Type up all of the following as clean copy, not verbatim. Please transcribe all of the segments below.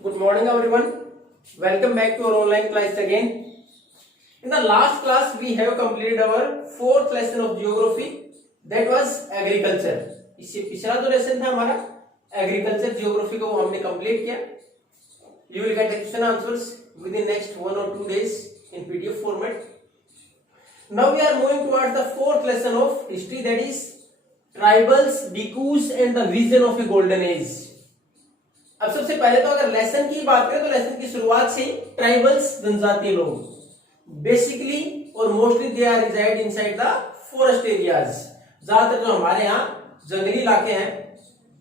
Good morning, everyone. Welcome back to our online class again. In the last class, we have completed our fourth lesson of geography. That was agriculture. इससे पिछला जो lesson था हमारा agriculture geography को वो हमने complete किया. You will get the question answers within next 1 or 2 days in PDF format. Now we are moving towards the fourth lesson of history, that is tribals, Dikus and the vision of a golden age. अब सबसे पहले तो अगर lesson की बात करें तो lesson की शुरुआत से ट्राइबल्स जनजातीय लोग बेसिकली और mostly they are resided inside the forest areas. ज्यादातर जो हमारे यहाँ जंगली इलाके हैं,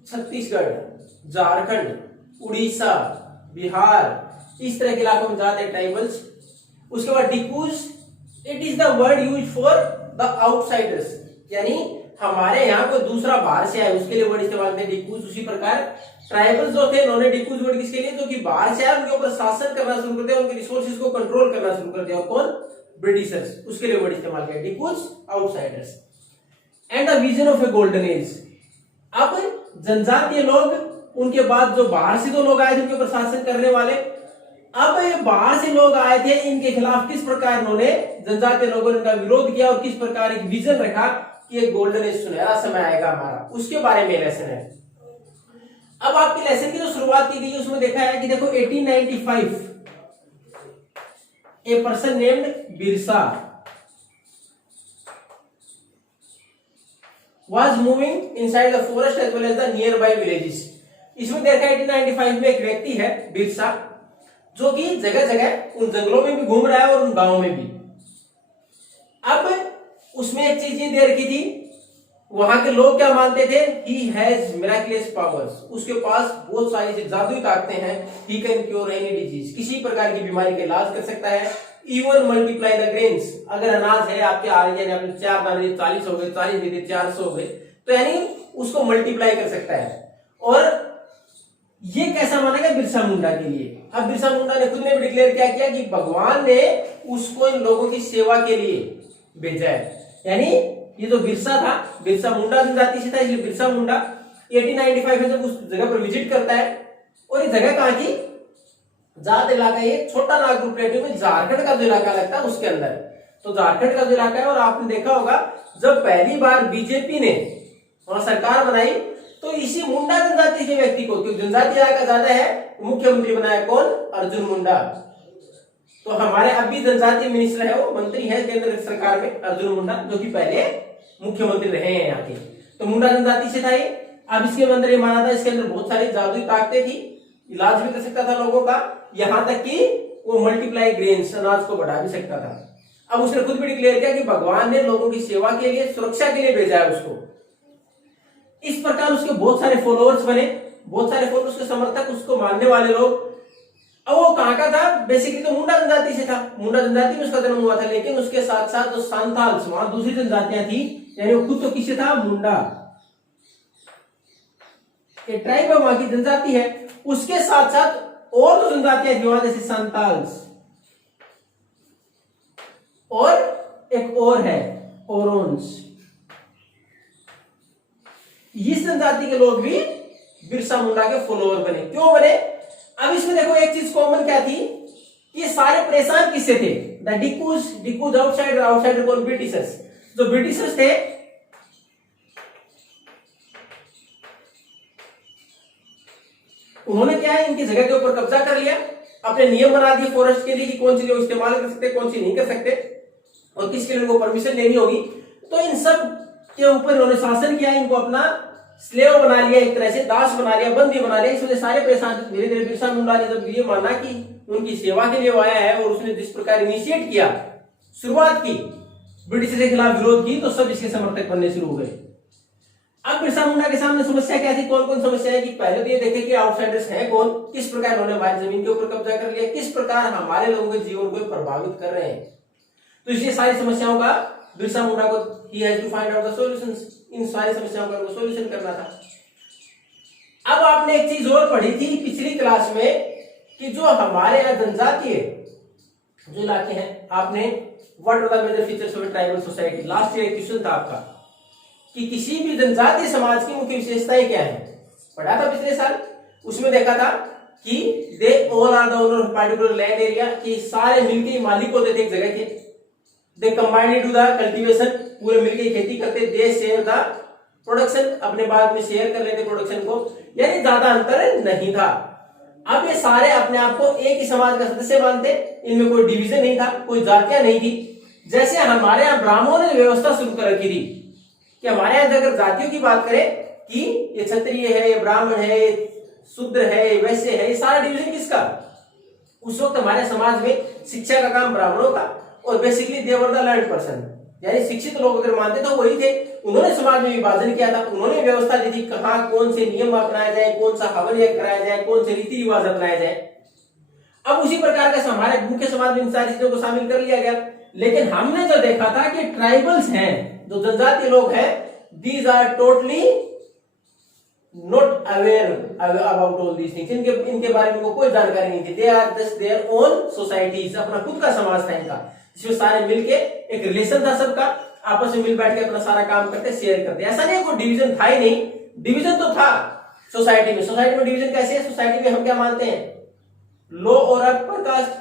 छत्तीसगढ़, झारखंड, उड़ीसा, बिहार, इस तरह के इलाकों में ज्यादा है ट्राइबल्स. उसके बाद dikus, it is the word use for the outsiders, यानी हमारे यहाँ कोई दूसरा बाहर से आए उसके लिए वर्ड इस्तेमाल करते हैं डिकूज. उसी प्रकार ट्राइबल्स जो थे उन्होंने डिकूज वर्ड किसके लिए, जो कि बाहर से आए उनके ऊपर शासन करना शुरू कर दिया, उनके रिसोर्सेज को कंट्रोल करना शुरू कर दिया. और कौन? ब्रिटिशर्स. उसके लिए वर्ड इस्तेमाल किया dikus, outsiders. And the vision of a golden age. अब जनजातीय लोग, उनके बाद जो बाहर से दो लोग आए थे उनके ऊपर शासन करने वाले. अब ये बाहर से लोग आए थे, इनके खिलाफ किस प्रकार उन्होंने जनजातीय लोगों ने इनका विरोध किया और किस प्रकार एक विजन रखा कि एक गोल्डन एज सुनहरा समय आएगा हमारा, उसके बारे में लेसन है. अब आपके लेसन की जो शुरुआत की गई उसमें देखा है कि देखो 1895 a person named Birsa was moving inside the forest as well as the nearby villages. इसमें देखा 1895 में एक व्यक्ति है बिरसा, जो कि जगह जगह उन जंगलों में भी घूम रहा है और उन गांवों में भी. अब उसमें एक चीज ये दे रखी थी, वहां के लोग क्या मानते थे, he has miraculous powers. उसके पास बहुत सारी जादुई ताकतें हैं. he can cure any disease, किसी प्रकार की बीमारी का इलाज कर सकता है. even multiply the grains, अगर अनाज है आपके यानी आपने 4 दाने 40 हो गए, 40 दे 400 हो गए, तो यानी उसको मल्टीप्लाई कर सकता है. और ये कैसा माना गया बिरसा मुंडा के लिए. अब बिरसा मुंडा ने खुद ने भी डिक्लेयर क्या किया कि भगवान ने उसको इन लोगों की सेवा के लिए भेजा है. यानी ये जो बिरसा था, बिरसा मुंडा जनजाति से था, इसलिए बिरसा मुंडा 1895 में जब उस जगह पर विजिट करता है, और ये जगह कहां की, ज्यादा इलाका ये छोटा नागपुर प्लेटू में झारखंड का जो इलाका लगता है उसके अंदर. तो झारखंड का जो इलाका है, और आपने देखा होगा जब पहली बार बीजेपी ने वहां सरकार बनाई तो इसी मुंडा जनजाति के व्यक्ति को, क्योंकि जनजाति इलाका ज्यादा है, मुख्यमंत्री बनाया कौन, अर्जुन मुंडा. तो हमारे अभी जनजातीय मिनिस्टर है, वो मंत्री है केंद्र सरकार में, अर्जुन मुंडा, जो कि पहले मुख्यमंत्री रहे हैं यहाँ के. तो मुंडा जनजाति से था ये. अब इसके अंदर ये माना था, इसके अंदर बहुत सारी जादुई ताकतें थी, इलाज भी कर सकता था लोगों का, यहां तक कि वो मल्टीप्लाई ग्रेन्स, अनाज को बढ़ा भी सकता था. अब उसने खुद भी डिक्लेयर किया कि भगवान ने लोगों की सेवा के लिए, सुरक्षा के लिए भेजा है उसको. इस प्रकार उसके बहुत सारे फॉलोअर्स बने, बहुत सारे फॉलोअर्स के समर्थक, उसको मानने वाले लोग. अब वो कहां का था, बेसिकली तो मुंडा जनजाति से था, मुंडा जनजाति में उसका जन्म हुआ था. लेकिन उसके साथ साथ जो सांथाल्स, वहां दूसरी जनजातियां थी, यानी वो खुद तो किससे था, मुंडा, ये ट्राइब है, वहां की जनजाति है. उसके साथ साथ और जो जनजातियां थी वहां, जैसे सांताल्स, और एक और है ओरोन्स. इस जनजाति के लोग भी बिरसा मुंडा के फॉलोअर बने. क्यों बने? अब इसमें देखो एक चीज कॉमन क्या थी, ये सारे परेशान किससे थे, द डिकूज आउटसाइडर, आउटसाइडर कौन, ब्रिटिशर्स. जो ब्रिटिशर्स थे उन्होंने क्या है, इनकी जगह के ऊपर कब्जा कर लिया, अपने नियम बना दिए फॉरेस्ट के लिए कि कौन सी लोग इस्तेमाल कर सकते, कौन सी नहीं कर सकते, और किसके लिए उनको परमिशन लेनी होगी. तो इन सब के ऊपर इन्होंने शासन किया, इनको अपना स्लेव बना लिया, एक तरह से दास बना लिया, बंदी बना लिया. इस वजह सारे परेशान. धीरे धीरे बिरसा मुंडा ने जब ये माना कि उनकी सेवा के लिए वो आया है, और उसने जिस प्रकार इनिशिएट किया, शुरुआत की, ब्रिटिश के खिलाफ विरोध की, तो सब इसके समर्थक बनने शुरू हो गए. अब बिरसा मुंडा के सामने समस्या क्या थी, कौन कौन समस्या है, कि पहले तो ये देखे कि आउटसाइडर्स हैं कौन, किस प्रकार उन्होंने हमारी जमीन के ऊपर कब्जा कर लिया, किस प्रकार हमारे लोगों के जीवन को प्रभावित कर रहे हैं. तो इसलिए सारी समस्याओं का बिरसा मुंडा को he has to find out the solutions, इन सारी समस्याओं का सोल्यूशन करना था. अब आपने एक चीज और पढ़ी थी पिछली क्लास में, कि जो हमारे यहाँ जनजातीय जो इलाके हैं, आपने what are the major features of tribal society, last year question था आपका, कि किसी भी जनजातीय समाज की मुख्य विशेषताएं क्या है, पढ़ा था पिछले साल. उसमें देखा था कि they all are the owner of particular land area, कि सारे मिलके मालिक होते थे एक जगह के। They combined to the cultivation, पूरे मिलके खेती करते। दे शेयर द प्रोडक्शन, अपने बाद में शेयर कर लेते प्रोडक्शन को, यानी ज्यादा अंतर नहीं था। अब ये सारे अपने आप को एक ही समाज का सदस्य मानते, इनमें कोई डिवीजन नहीं था, कोई जातियां नहीं थी। जैसे हमारे यहाँ ब्राह्मणों ने व्यवस्था शुरू कर रखी थी कि हमारे यहाँ अगर जातियों की बात करें कि ये क्षत्रिय है, ये ब्राह्मण है, ये शूद्र है, ये वैश्य है, ये सारा डिवीजन किसका? उस वक्त हमारे समाज में शिक्षा का काम ब्राह्मणों का, और basically they were the learned person, यानी शिक्षित लोग अगर मानते तो वही थे। उन्होंने समाज में विभाजन किया था, उन्होंने व्यवस्था दी थी कहाँ कौन से नियम अपनाया जाए, कौन सा हवन यज्ञ कराया जाए, कौन से रीति रिवाज अपनाया जाए। अब उसी प्रकार का हमारे मुख्य समाज में इन सारी चीजों को शामिल कर लिया गया। लेकिन हमने जो देखा था कि ट्राइबल्स हैं, जो जनजातीय लोग हैं, these are totally not aware about all these things, इनके बारे में कोई जानकारी नहीं थी। They are just their own societies, अपना खुद का समाज था इनका, जिसमें सारे मिलके एक रिलेशन था सबका, आपस में मिल बैठ के अपना सारा काम करते, शेयर करते। ऐसा नहीं कोई डिवीजन था ही नहीं, डिवीजन तो था सोसाइटी में। सोसाइटी में डिवीजन कैसे है? सोसाइटी में हम क्या मानते हैं? लो और अपर कास्ट,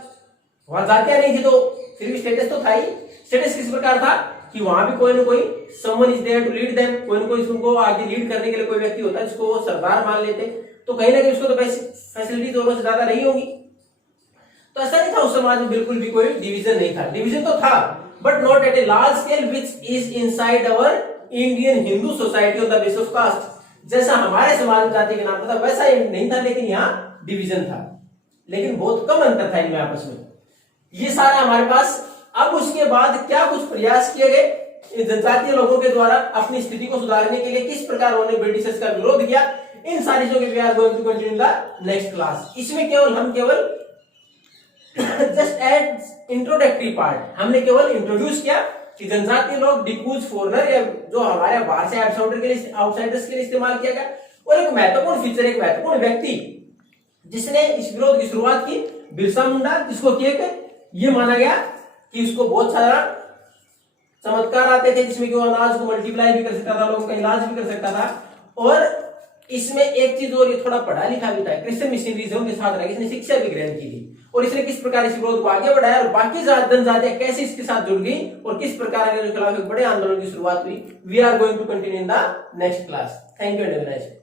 वहां जातियां नहीं थी तो फिर भी स्टेटस तो था ही। स्टेटस किस प्रकार था कि वहां भी कोई ना कोई someone is there to lead them, कोई ना कोई उनको आगे लीड करने के लिए कोई व्यक्ति होता है जिसको वो सरदार मान लेते, तो कहीं ना कहीं उसको तो फैसिलिटी दोनों से ज्यादा रही होंगी। तो ऐसा नहीं था उस समाज में, बिल्कुल भी कोई डिवीजन नहीं था। डिवीजन तो था but not at a large scale which is inside our Indian Hindu society on the basis of caste. जैसा हमारे समाज में जाति के नाम था वैसा नहीं था, लेकिन यहाँ डिवीजन था, लेकिन बहुत कम अंतर था इनमें आपस में। ये सारा हमारे पास। अब उसके बाद क्या कुछ प्रयास किए गए जनजातीय लोगों के द्वारा अपनी स्थिति को सुधारने के लिए, किस प्रकार उन्होंने ब्रिटिशर्स का विरोध किया, इन सारी चीजों के we are going to continue the next class. इसमें हम केवल जस्ट एज इंट्रोडक्टरी पार्ट हमने केवल इंट्रोड्यूस किया कि जनजातीय लोग डिक्यूज फॉरनर, या जो हमारे बाहर से आउटसाइडर्स के लिए इस्तेमाल किया गया। और एक महत्वपूर्ण फीचर, एक महत्वपूर्ण व्यक्ति जिसने इस विरोध की शुरुआत की, बिरसा मुंडा, जिसको ये माना गया कि उसको बहुत सारा चमत्कार आते थे, जिसमें कि वो अनाज को मल्टीप्लाई भी कर सकता था, लोगों का इलाज भी कर सकता था। और इसमें एक चीज और, ये थोड़ा पढ़ा लिखा भी था, क्रिश्चियन मिशनरीज के साथ रहा, इसने शिक्षा भी ग्रहण की थी, और इसने किस प्रकार इस विरोध को आगे बढ़ाया और बाकी जनजातियां कैसे इसके साथ जुड़ गई और किस प्रकार के खिलाफ एक बड़े आंदोलन की शुरुआत हुई। We are going to continue in the next class. Thank you and have a nice day.